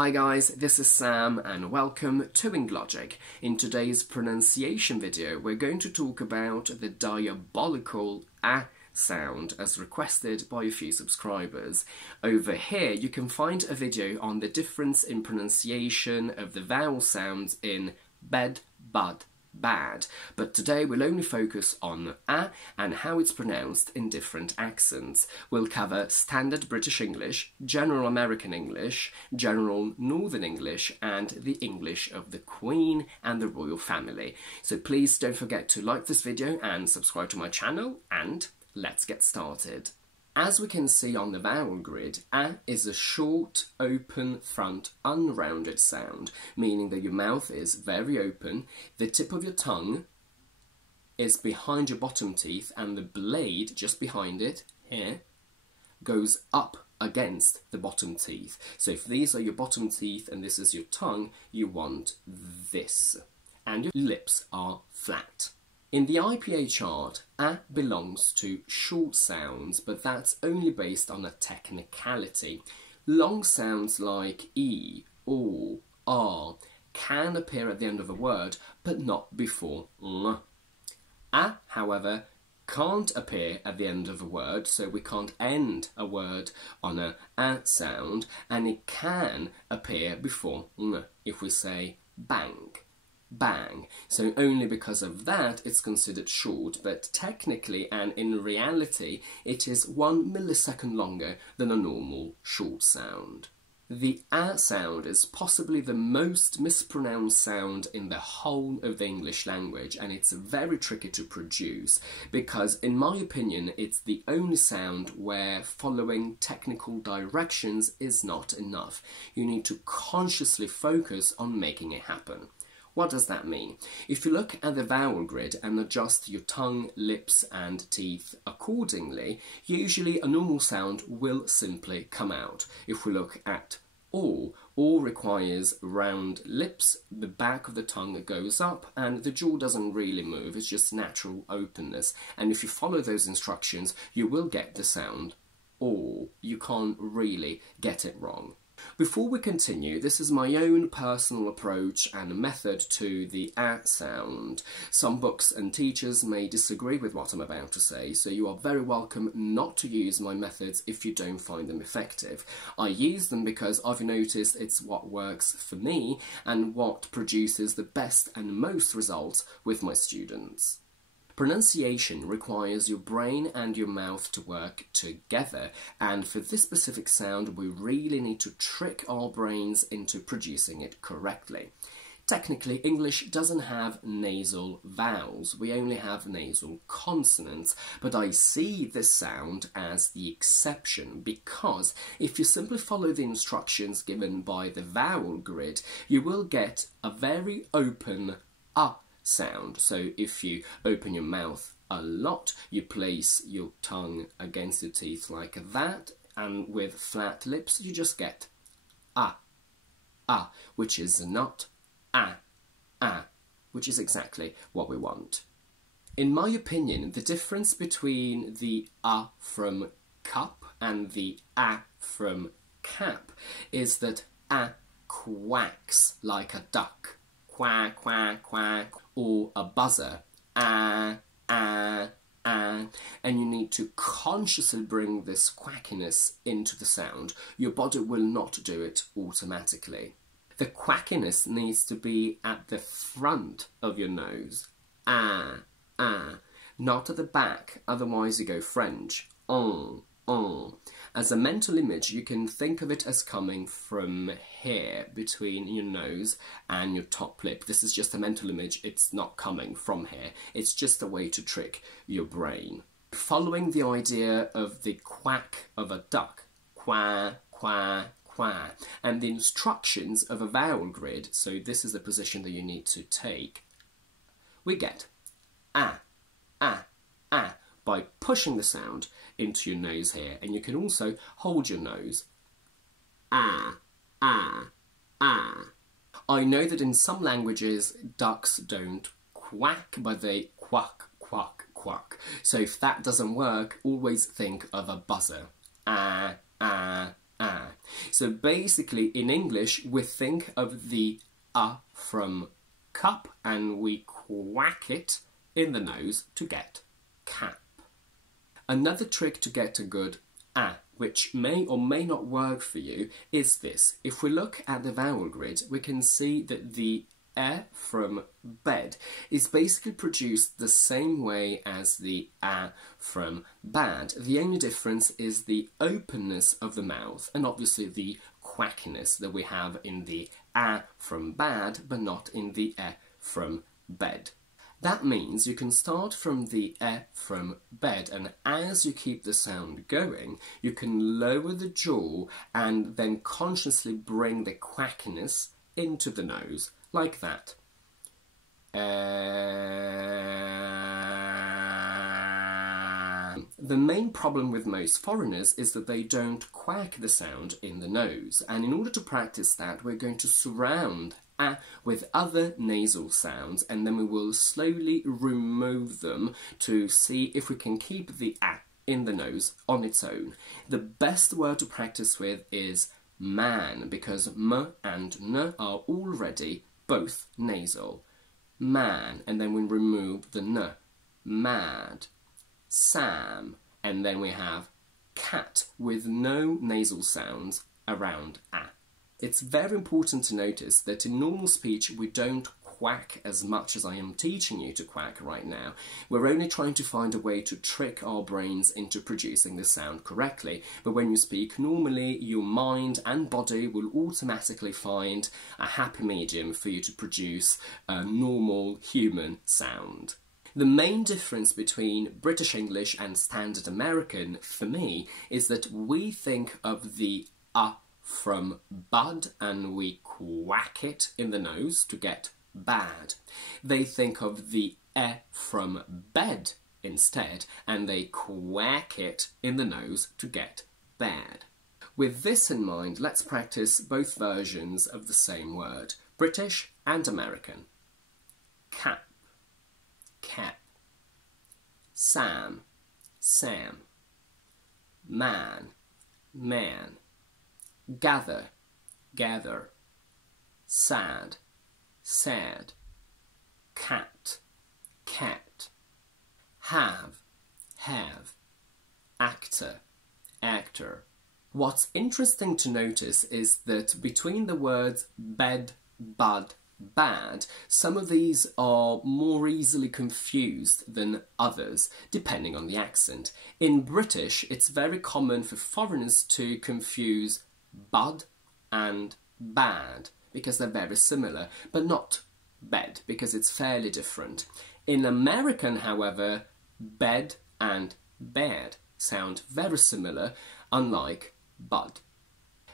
Hi guys, this is Sam and welcome to Logic. In today's pronunciation video we're going to talk about the diabolical A sound as requested by a few subscribers. Over here you can find a video on the difference in pronunciation of the vowel sounds in bed, bud, bad, but today we'll only focus on A and how it's pronounced in different accents. We'll cover Standard British English, General American English, General Northern English, and the English of the Queen and the Royal Family. So please don't forget to like this video and subscribe to my channel, and let's get started. As we can see on the vowel grid, A is a short, open, front, unrounded sound, meaning that your mouth is very open, the tip of your tongue is behind your bottom teeth, and the blade just behind it, here, goes up against the bottom teeth. So if these are your bottom teeth and this is your tongue, you want this. And your lips are flat. In the IPA chart, A belongs to short sounds, but that's only based on a technicality. Long sounds like E, O, R can appear at the end of a word, but not before L. A, however, can't appear at the end of a word, so we can't end a word on a sound, and it can appear before L if we say bang. Bang. So only because of that it's considered short, but technically and in reality it is 1 millisecond longer than a normal short sound. The A sound is possibly the most mispronounced sound in the whole of the English language, and it's very tricky to produce because, in my opinion, it's the only sound where following technical directions is not enough. You need to consciously focus on making it happen. What does that mean? If you look at the vowel grid and adjust your tongue, lips and teeth accordingly, usually a normal sound will simply come out. If we look at O requires round lips, the back of the tongue goes up and the jaw doesn't really move, it's just natural openness. And if you follow those instructions, you will get the sound O. You can't really get it wrong. Before we continue, this is my own personal approach and method to the A sound. Some books and teachers may disagree with what I'm about to say, so you are very welcome not to use my methods if you don't find them effective. I use them because I've noticed it's what works for me and what produces the best and most results with my students. Pronunciation requires your brain and your mouth to work together, and for this specific sound we really need to trick our brains into producing it correctly. Technically, English doesn't have nasal vowels, we only have nasal consonants, but I see this sound as the exception because if you simply follow the instructions given by the vowel grid, you will get a very open sound. So if you open your mouth a lot, you place your tongue against your teeth like that, and with flat lips you just get which is not which is exactly what we want. In my opinion, the difference between the from cup and the from cap is that quacks like a duck, quack, quack, quack, or a buzzer, and you need to consciously bring this quackiness into the sound. Your body will not do it automatically. The quackiness needs to be at the front of your nose, not at the back, otherwise you go French, As a mental image, you can think of it as coming from here, between your nose and your top lip. This is just a mental image, it's not coming from here. It's just a way to trick your brain. Following the idea of the quack of a duck, quack, quack, quack, and the instructions of a vowel grid, so this is the position that you need to take, we get by pushing the sound into your nose here, and you can also hold your nose. I know that in some languages ducks don't quack, but they quack, quack, quack. So if that doesn't work, always think of a buzzer. So basically in English we think of the from cup and we quack it in the nose to get cap. Another trick to get a good which may or may not work for you, is this. If we look at the vowel grid, we can see that the from bed is basically produced the same way as the from bad. The only difference is the openness of the mouth and obviously the quackiness that we have in the from bad but not in the from bed. That means you can start from the from bed, and as you keep the sound going, you can lower the jaw and then consciously bring the quackiness into the nose, like that. The main problem with most foreigners is that they don't quack the sound in the nose, and in order to practice that, we're going to surround with other nasal sounds, and then we will slowly remove them to see if we can keep the in the nose on its own. The best word to practice with is man, because m and n are already both nasal. Man, and then we remove the n. Mad. Sam, and then we have cat with no nasal sounds around It's very important to notice that in normal speech we don't quack as much as I am teaching you to quack right now. We're only trying to find a way to trick our brains into producing the sound correctly, but when you speak normally, your mind and body will automatically find a happy medium for you to produce a normal human sound. The main difference between British English and Standard American, for me, is that we think of the from bud and we quack it in the nose to get bad. They think of the from bed instead, and they quack it in the nose to get bad. With this in mind, let's practice both versions of the same word, British and American. Cap, cap. Sam, Sam. Man, man. Gather, gather. Sad, sad. Cat, cat. Have, have. Actor, actor. What's interesting to notice is that between the words bed, bud, bad, some of these are more easily confused than others, depending on the accent. In British, it's very common for foreigners to confuse bud and bad, because they're very similar, but not bed, because it's fairly different. In American, however, bed and bed sound very similar, unlike bud.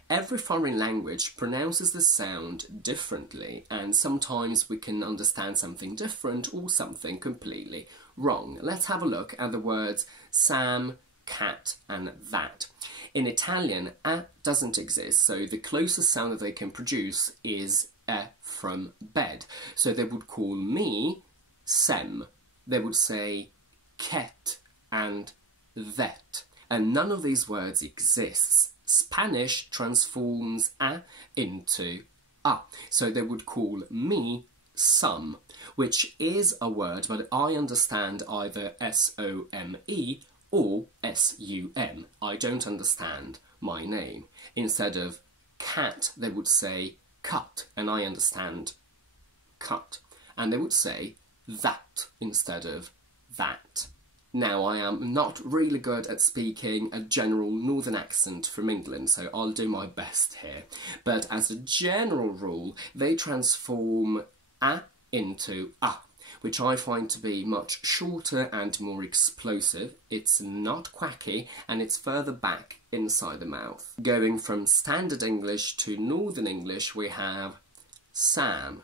Every foreign language pronounces the sound differently, and sometimes we can understand something different or something completely wrong. Let's have a look at the words Sam, cat and that. In Italian, doesn't exist, so the closest sound that they can produce is from bed. So they would call me sem. They would say ket and that. And none of these words exists. Spanish transforms into so they would call me some, which is a word, but I understand either S-O-M-E or S-U-M. I don't understand my name. Instead of cat, they would say cut, and I understand cut. And they would say that instead of that. Now, I am not really good at speaking a general northern accent from England, so I'll do my best here. But as a general rule, they transform into which I find to be much shorter and more explosive. It's not quacky, and it's further back inside the mouth. Going from Standard English to Northern English, we have Sam,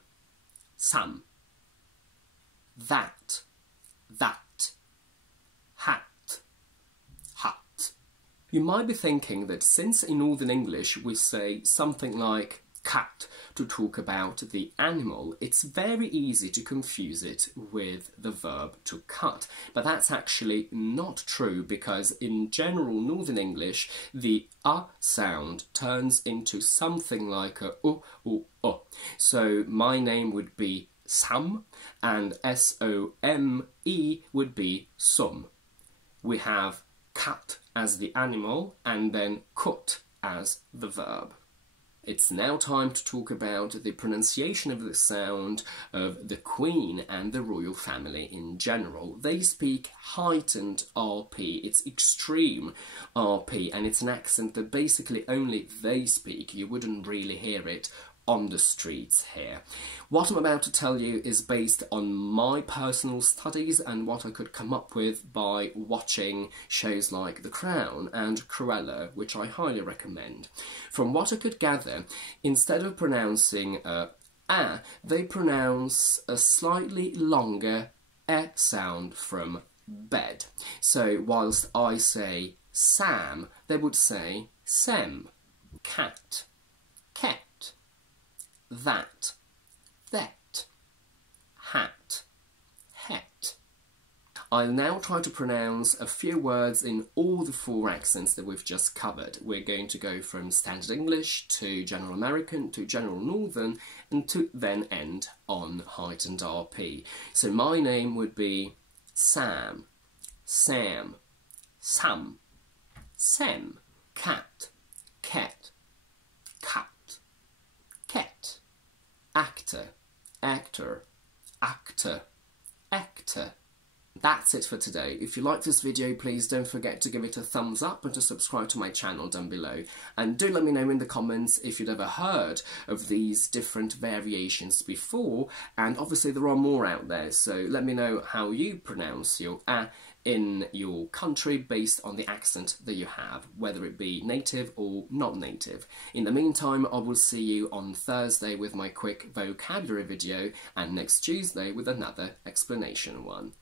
Sam, that, that. Hat, hat. You might be thinking that since in Northern English we say something like cat to talk about the animal, it's very easy to confuse it with the verb to cut. But that's actually not true, because in general Northern English, the sound turns into something like a u or u. So my name would be Sam, and S-O-M-E would be sum. We have cat as the animal, and then cut as the verb. It's now time to talk about the pronunciation of the sound of the Queen and the royal family in general. They speak heightened RP, it's extreme RP, and it's an accent that basically only they speak. You wouldn't really hear it on the streets here. What I'm about to tell you is based on my personal studies and what I could come up with by watching shows like The Crown and Cruella, which I highly recommend. From what I could gather, instead of pronouncing they pronounce a slightly longer sound from bed. So whilst I say Sam, they would say sem, cat, ket, that, hat, het. I'll now try to pronounce a few words in all the 4 accents that we've just covered. We're going to go from Standard English to General American to General Northern, and to then end on Heightened RP. So my name would be Sam, Sam, Sam, sem, cat, ket, cat, ket, actor, actor, actor, actor. That's it for today. If you like this video, please don't forget to give it a thumbs up and to subscribe to my channel down below. And do let me know in the comments if you'd ever heard of these different variations before, and obviously there are more out there, so let me know how you pronounce your in your country based on the accent that you have, whether it be native or not native. In the meantime, I will see you on Thursday with my quick vocabulary video, and next Tuesday with another explanation one.